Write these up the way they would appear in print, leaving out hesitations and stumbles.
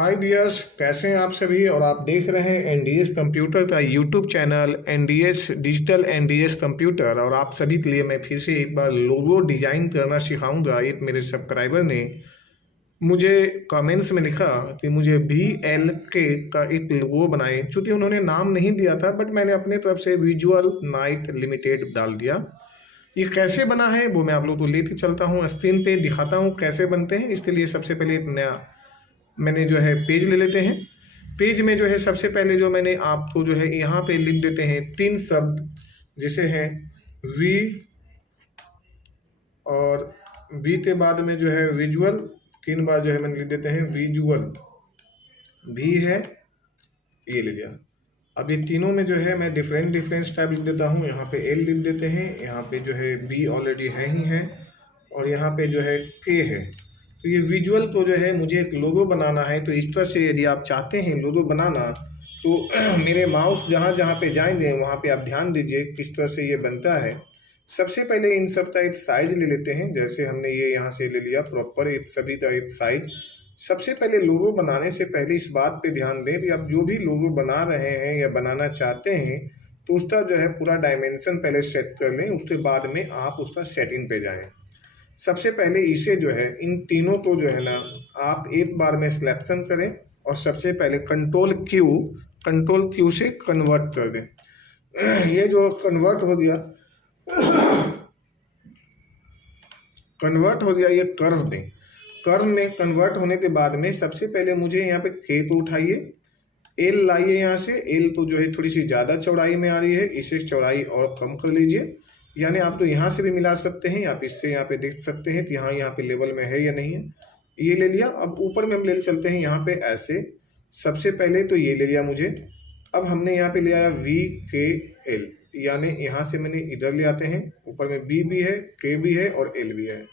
हाय dears, कैसे हैं आप सभी। और आप देख रहे हैं एनडीएस कंप्यूटर का YouTube channel NDS digital NDS computer. और आप सभी के लिए मैं फिर से एक बार लोगो डिजाइन करना सिखाऊंगा। एक मेरे सब्सक्राइबर ने मुझे कमेंट्स में लिखा कि मुझे VLK का एक लोगो बनाए। चूंकि उन्होंने नाम नहीं दिया था, बट मैंने अपने तरफ से विजुअल नाइट लिमिटेड डाल दिया। ये कैसे बना है वो मैं आप लोग को लेके चलता हूँ, स्क्रीन पे दिखाता हूँ कैसे बनते हैं। इसके लिए सबसे पहले एक नया मैंने जो है पेज ले लेते हैं। पेज में जो है सबसे पहले जो मैंने आपको जो है यहाँ पे लिख देते हैं 3 शब्द, जिसे हैं वी, और वी के बाद में जो है विजुअल। 3 बार जो है मैंने लिख देते हैं विजुअल। भी है, ये ले लिया। अब ये तीनों में जो है मैं डिफरेंट डिफरेंट टाइप लिख देता हूँ। यहाँ पे एल लिख देते हैं, यहाँ पे जो है बी ऑलरेडी है ही है, और यहाँ पे जो है के है। तो ये विजुअल को जो है मुझे एक लोगो बनाना है। तो इस तरह से यदि आप चाहते हैं लोगो बनाना, तो मेरे माउस जहाँ जहाँ पे जाएंगे वहाँ पे आप ध्यान दीजिए किस तरह से ये बनता है। सबसे पहले इन सब का एक साइज ले लेते हैं। जैसे हमने ये यहाँ से ले लिया प्रॉपर एक सभी का एक साइज। सबसे पहले लोगो बनाने से पहले इस बात पे ध्यान दें कि आप जो भी लोगो बना रहे हैं या बनाना चाहते हैं, तो उसका जो है पूरा डायमेंशन पहले सेट कर लें। उसके बाद में आप उसका सेटिंग पे जाएं। सबसे पहले इसे जो है इन तीनों को जो है ना आप एक बार में सिलेक्शन करें, और सबसे पहले कंट्रोल क्यू से कन्वर्ट कर दें। ये जो कन्वर्ट हो गया ये कर्व दें। कर्व में कन्वर्ट होने के बाद में सबसे पहले मुझे यहाँ पे के को उठाइए, एल लाइए। यहाँ से एल तो जो है थोड़ी सी ज़्यादा चौड़ाई में आ रही है, इसे चौड़ाई और कम कर लीजिए। यानी आप तो यहाँ से भी मिला सकते हैं, आप इससे यहाँ पे देख सकते हैं कि यहाँ पे लेवल में है या नहीं है। ये ले लिया। अब ऊपर में हम ले चलते हैं यहाँ पे ऐसे। सबसे पहले तो ये ले लिया मुझे। अब हमने यहाँ पे ले आया VKL, यानी यहाँ से मैंने इधर ले आते हैं। ऊपर में B भी है, K भी है और L भी है।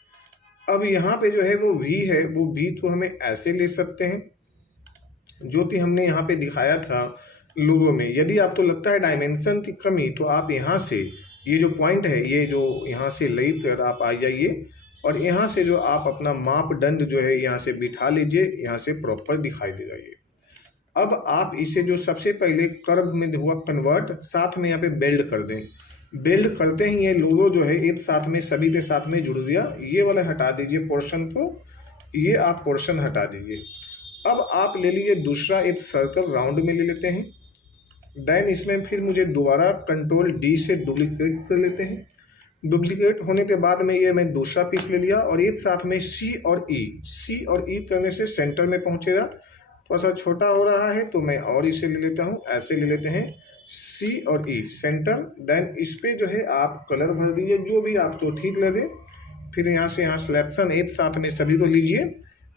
अब यहाँ पे जो है वो V है, वो V तो हमें ऐसे ले सकते हैं जो कि हमने यहाँ पे दिखाया था लोगो में। यदि आपको लगता है डायमेंशन की कमी, तो आप यहाँ से ये जो पॉइंट है, ये जो यहाँ से ले कर आप आ जाइए, और यहाँ से जो आप अपना मापदंड जो है यहाँ से बिठा लीजिए। यहाँ से प्रॉपर दिखाई देगा ये। अब आप इसे जो सबसे पहले कर्व में हुआ कन्वर्ट, साथ में यहाँ पे बेल्ड कर दें। बेल्ड करते ही ये लोगो जो है एक साथ में सभी के साथ में जुड़ गया। ये वाला हटा दीजिए पोर्शन को, ये आप पोर्शन हटा दीजिए। अब आप ले लीजिए दूसरा एक सर्कल राउंड में ले लेते हैं। देन इसमें फिर मुझे दोबारा कंट्रोल D से डुप्लीकेट कर लेते हैं। डुप्लीकेट होने के बाद में ये मैं दूसरा पीस ले लिया, और एक साथ में C और E करने से सेंटर में पहुंचेगा। थोड़ा सा छोटा हो रहा है तो मैं और इसे ले लेता हूँ। ऐसे ले लेते हैं C और E सेंटर। देन इस पे जो है आप कलर भर दीजिए जो भी आपको ठीक लगे। फिर यहाँ से यहाँ सिलेक्शन एक साथ में सभी को लीजिए।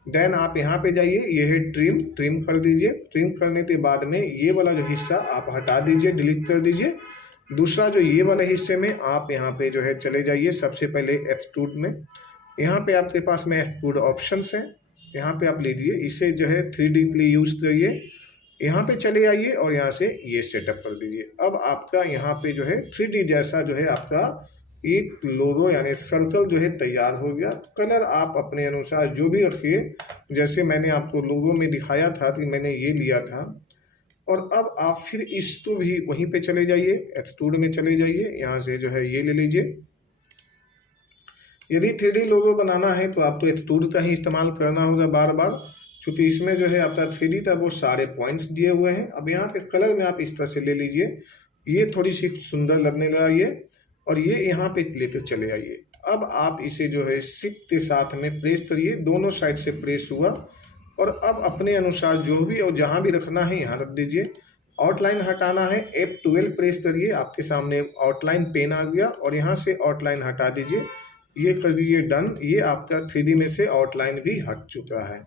देन आप यहाँ पे जाइए, ये है ट्रिम कर दीजिए। ट्रिम करने के बाद में ये वाला जो हिस्सा आप हटा दीजिए, डिलीट कर दीजिए। दूसरा जो ये वाले हिस्से में आप यहाँ पे जो है चले जाइए सबसे पहले एक्सट्रूड में। यहाँ पे आपके पास में एक्सट्रूड ऑप्शंस हैं, यहाँ पे आप लीजिए। इसे जो है 3D के लिए यूज करिए। यहाँ पे चले आइए और यहाँ से ये सेटअप कर दीजिए। अब आपका यहाँ पे जो है 3D जैसा जो है आपका एक लोगो यानी सर्कल जो है तैयार हो गया। कलर आप अपने अनुसार जो भी रखिए, जैसे मैंने आपको लोगो में दिखाया था कि मैंने ये लिया था। और अब आप फिर इसको भी वहीं पे चले जाइए, एक्सट्रूड में चले जाइए। यहाँ से जो है ये ले लीजिए। यदि 3D लोगो बनाना है तो आपको एक्सट्रूड का ही इस्तेमाल करना होगा बार बार, क्योंकि इसमें जो है आपका 3D का वो सारे पॉइंट्स दिए हुए हैं। अब यहाँ पे कलर में आप इस तरह से ले लीजिए, ये थोड़ी सी सुंदर लगने लगा ये, और ये यहाँ पे लेकर चले आइए। अब आप इसे जो है शिफ्ट के साथ में प्रेस करिए, दोनों साइड से प्रेस हुआ। और अब अपने अनुसार जो भी और जहाँ भी रखना है यहाँ रख दीजिए। आउटलाइन हटाना है, F12 प्रेस करिए, आपके सामने आउटलाइन पेन आ गया, और यहाँ से आउटलाइन हटा दीजिए। ये कर दीजिए डन। ये आपका 3D में से आउटलाइन भी हट चुका है।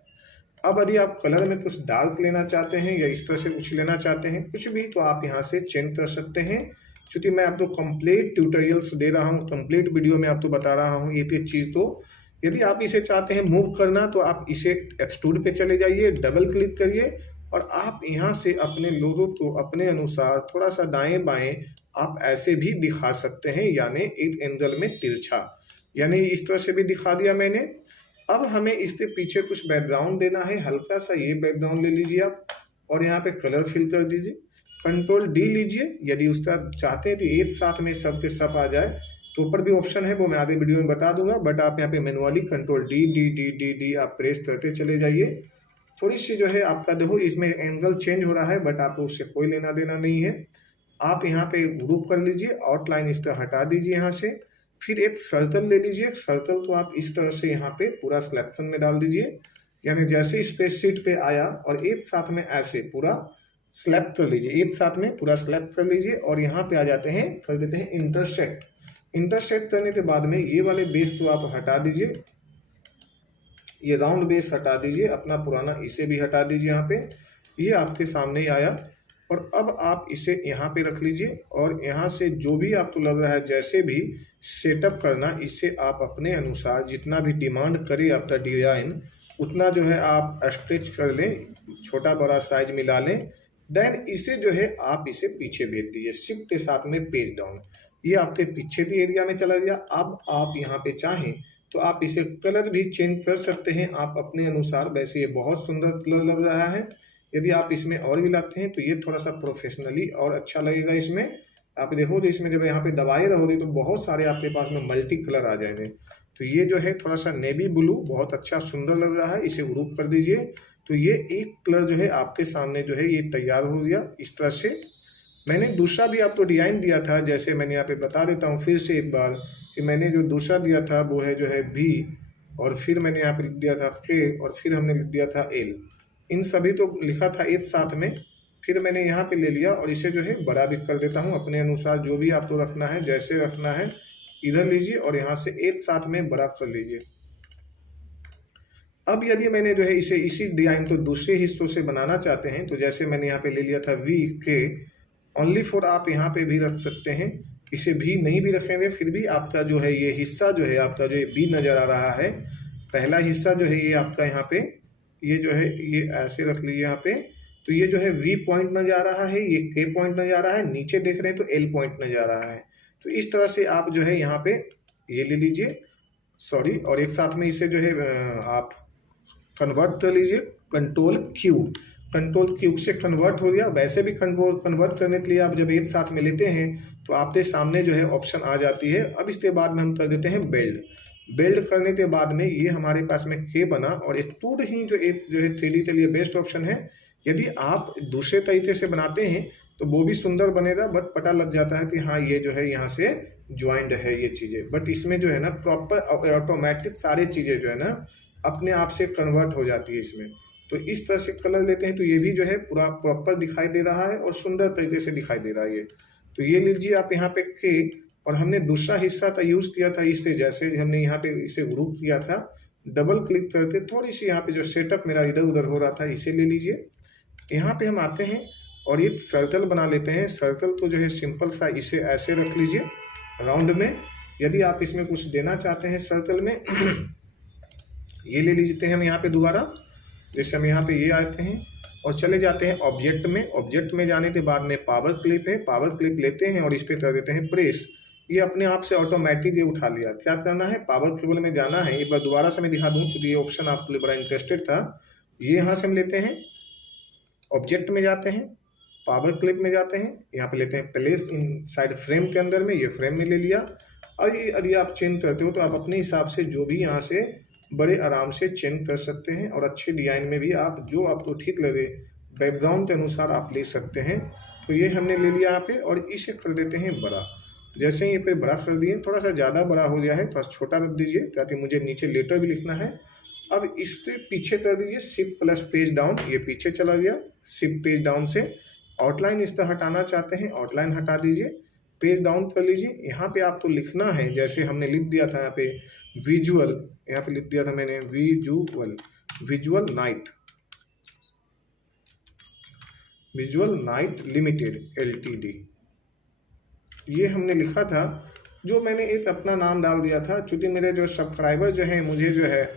अब यदि आप कलर में कुछ डार्क लेना चाहते हैं या इस तरह से कुछ लेना चाहते हैं, कुछ भी, तो आप यहाँ से चेंज कर सकते हैं। क्योंकि मैं आपको कंप्लीट ट्यूटोरियल्स दे रहा हूँ, कंप्लीट वीडियो में आपको बता रहा हूँ एक एक चीज़। तो यदि आप इसे चाहते हैं मूव करना, तो आप इसे एक्सट्रूड पे चले जाइए, डबल क्लिक करिए, और आप यहाँ से अपने लोगो को अपने अनुसार थोड़ा सा दाएं बाएं आप ऐसे भी दिखा सकते हैं, यानी एक एंगल में तिरछा, यानी इस तरह से भी दिखा दिया मैंने। अब हमें इसके पीछे कुछ बैकग्राउंड देना है, हल्का सा ये बैकग्राउंड ले लीजिए आप और यहाँ पे कलर फिल कर दीजिए। कंट्रोल डी लीजिए, यदि उसका चाहते हैं तो एक साथ में सब के सब आ जाए तो ऊपर भी ऑप्शन है, वो मैं आगे वीडियो में बता दूंगा, बट आप यहाँ पे manually control D D D D D आप प्रेस करते चले जाइए। थोड़ी सी जो है आपका देखो इसमें एंगल चेंज हो रहा है, बट आपको उससे कोई लेना देना नहीं है। आप यहाँ पे ग्रुप कर लीजिए, आउटलाइन इस तरह हटा दीजिए यहाँ से। फिर एक सर्कल ले लीजिए, सर्कल तो आप इस तरह से यहाँ पे पूरा सिलेक्शन में डाल दीजिए, यानी जैसे स्प्रेडशीट पे आया और एक साथ में ऐसे पूरा सेलेक्ट कर लीजिए, एक साथ में पूरा सेलेक्ट कर लीजिए और यहाँ पे आ जाते हैं, कर देते हैं इंटरसेक्ट। इंटरसेक्ट करने के बाद में ये वाले बेस तो आप हटा दीजिए, ये राउंड बेस हटा दीजिए, अपना पुराना इसे भी हटा दीजिए। यहाँ पे ये आपके सामने ही आया और अब आप इसे यहाँ पे रख लीजिए और यहाँ से जो भी आपको लग रहा है जैसे भी सेटअप करना, इसे आप अपने अनुसार जितना भी डिमांड करे आपका डिजाइन उतना जो है आप स्ट्रेच कर लें, छोटा बड़ा साइज मिला लें। देन इसे जो है आप इसे पीछे भेज दीजिए, शिफ्ट के साथ में पेज डाउन, ये आपके पीछे के एरिया में चला गया। अब आप यहाँ पे चाहें तो आप इसे कलर भी चेंज कर सकते हैं आप अपने अनुसार, वैसे ये बहुत सुंदर कलर लग रहा है। यदि आप इसमें और भी लाते हैं तो ये थोड़ा सा प्रोफेशनली और अच्छा लगेगा। इसमें आप देखो तो इसमें जब यहाँ पे दबाए रहोगे तो बहुत सारे आपके पास में मल्टी कलर आ जाएंगे। तो ये जो है थोड़ा सा नेवी ब्लू बहुत अच्छा सुंदर लग रहा है, इसे ग्रुप कर दीजिए। तो ये एक कलर जो है आपके सामने जो है ये तैयार हो गया इस तरह से। मैंने दूसरा भी आपको डिजाइन दिया था, जैसे मैंने यहाँ पे बता देता हूँ फिर से एक बार कि मैंने जो दूसरा दिया था वो है जो है बी, और फिर मैंने यहाँ पे लिख दिया था के, और फिर हमने लिख दिया था एल। इन सभी तो लिखा था एक साथ में, फिर मैंने यहाँ पे ले लिया और इसे जो है बड़ा भी कर देता हूँ अपने अनुसार, जो भी आपको रखना है जैसे रखना है इधर लीजिए और यहाँ से एक साथ में बड़ा कर लीजिए। अब यदि मैंने जो है इसे इसी डिजाइन को दूसरे हिस्सों से बनाना चाहते हैं तो जैसे मैंने यहाँ पे ले लिया था वी के ओनली फॉर, आप यहाँ पे भी रख सकते हैं, इसे भी नहीं भी रखेंगे फिर भी आपका जो है ये हिस्सा जो है आपका जो ये बी नज़र आ रहा है, पहला हिस्सा जो है ये आपका यहाँ पे ये जो है ये ऐसे रख लीजिए यहाँ पे। तो ये जो है वी पॉइंट नजर आ रहा है, ये के पॉइंट नजर आ रहा है, नीचे देख रहे हैं तो एल पॉइंट नजर आ रहा है। तो इस तरह से आप जो है यहाँ पे ये ले लीजिए, सॉरी, और एक साथ में इसे जो है आप कन्वर्ट कर लीजिए, कंट्रोल क्यू से कन्वर्ट हो गया। वैसे भी कन्वर्ट करने के लिए आप जब एक साथ में लेते हैं तो आपके सामने जो है ऑप्शन आ जाती है। अब इसके बाद में हम कर देते हैं बेल्ड करने के बाद में ये हमारे पास में के बना, और एक्सट्रूड ही जो एक जो है 3D के लिए बेस्ट ऑप्शन है। यदि आप दूसरे तरीके से बनाते हैं तो वो भी सुंदर बनेगा, बट पता लग जाता है कि हाँ ये जो है यहाँ से ज्वाइंट है ये चीज़ें, बट इसमें जो है ना प्रॉपर ऑटोमेटिक सारी चीज़ें जो है ना अपने आप से कन्वर्ट हो जाती है इसमें। तो इस तरह से कलर लेते हैं तो ये भी जो है पूरा प्रॉपर दिखाई दे रहा है और सुंदर तरीके से दिखाई दे रहा है ये। तो ये लीजिए आप यहाँ पे के, और हमने दूसरा हिस्सा था यूज़ किया था इससे, जैसे हमने यहाँ पे इसे ग्रुप किया था, डबल क्लिक करके थोड़ी सी यहाँ पे जो सेटअप मेरा इधर उधर हो रहा था इसे ले लीजिए। यहाँ पे हम आते हैं और ये सर्कल बना लेते हैं। सर्कल तो जो है सिंपल सा, इसे ऐसे रख लीजिए राउंड में। यदि आप इसमें कुछ देना चाहते हैं सर्कल में ये ले लीजिए हम यहाँ पे दोबारा, जैसे हम यहाँ पे ये आते हैं और चले जाते हैं ऑब्जेक्ट में। ऑब्जेक्ट में जाने के बाद में पावर क्लिप है, पावर क्लिप लेते हैं और इस पर कर देते हैं प्रेस। ये अपने आप से ऑटोमेटिक ये उठा लिया। क्या करना है, पावर केबल में जाना है। एक बार दोबारा से मैं दिखा दूँ क्योंकि ये ऑप्शन आपके लिए बड़ा इंटरेस्टेड था। ये यहाँ से हम लेते हैं, ऑब्जेक्ट में जाते हैं, पावर क्लिप में जाते हैं, यहाँ पे लेते हैं प्लेस इन साइड फ्रेम के अंदर में, ये फ्रेम में ले लिया। और ये यदि आप चेंज करते हो तो आप अपने हिसाब से जो भी यहाँ से बड़े आराम से चेंज कर सकते हैं, और अच्छे डिजाइन में भी आप जो आपको ठीक लगे बैकग्राउंड के अनुसार आप ले सकते हैं। तो ये हमने ले लिया यहाँ पे और इसे कर देते हैं बड़ा। जैसे ही पे बड़ा कर दिए, थोड़ा सा ज़्यादा बड़ा हो गया है थोड़ा छोटा रख दीजिए ताकि मुझे नीचे लेटर भी लिखना है। अब इससे पीछे कर दीजिए शिफ्ट प्लस पेज डाउन, ये पीछे चला गया। शिफ्ट पेज डाउन से आउटलाइन इस तरह हटाना चाहते हैं, आउटलाइन हटा दीजिए, पेज डाउन कर लीजिए। यहाँ पे आपको लिखना है जैसे हमने लिख दिया था यहाँ पे विजुअल, यहाँ पे लिख दिया था मैंने विजुअल नाइट लिमिटेड LTD, ये हमने लिखा था। जो मैंने एक अपना नाम डाल दिया था, चूँकि मेरे जो सब्सक्राइबर जो हैं मुझे जो है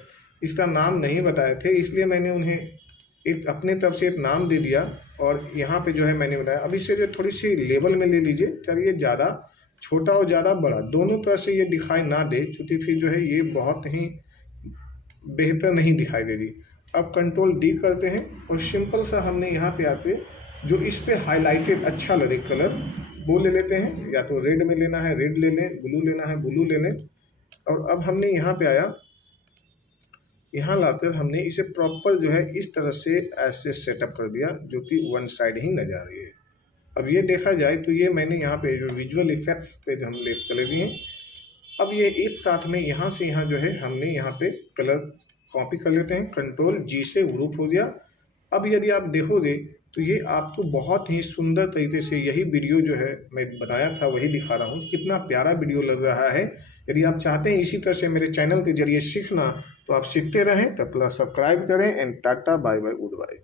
इसका नाम नहीं बताए थे, इसलिए मैंने उन्हें एक अपने तरफ से एक नाम दे दिया और यहाँ पे जो है मैंने बताया। अब इसे जो थोड़ी सी लेवल में ले लीजिए, चलिए ज़्यादा छोटा और ज़्यादा बड़ा दोनों तरह से ये दिखाई ना दे, चूँकि फिर जो है ये बहुत ही बेहतर नहीं दिखाई दे रही। अब कंट्रोल डी करते हैं और सिंपल सा हमने यहाँ पे आते जो इस पे हाईलाइटेड अच्छा लगे कलर वो ले लेते हैं, या तो रेड में लेना है रेड ले लें, ब्लू लेना है ब्लू ले लें। और अब हमने यहाँ पे आया, यहाँ लाकर हमने इसे प्रॉपर जो है इस तरह से ऐसे सेटअप कर दिया जो कि वन साइड ही नजर आ रही है। अब ये देखा जाए तो ये मैंने यहाँ पे जो विजुअल इफेक्ट्स पे जो हम ले चले दिए, अब ये एक साथ में यहाँ से यहाँ जो है हमने यहाँ पे कलर कॉपी कर लेते हैं, कंट्रोल जी से ग्रुप हो गया। अब यदि आप देखोगे तो ये आपको बहुत ही सुंदर तरीके से यही वीडियो जो है मैं बताया था वही दिखा रहा हूँ, कितना प्यारा वीडियो लग रहा है। यदि आप चाहते हैं इसी तरह से मेरे चैनल के जरिए सीखना तो आप सीखते रहें, तब सब्सक्राइब करें and tata bye bye good bye.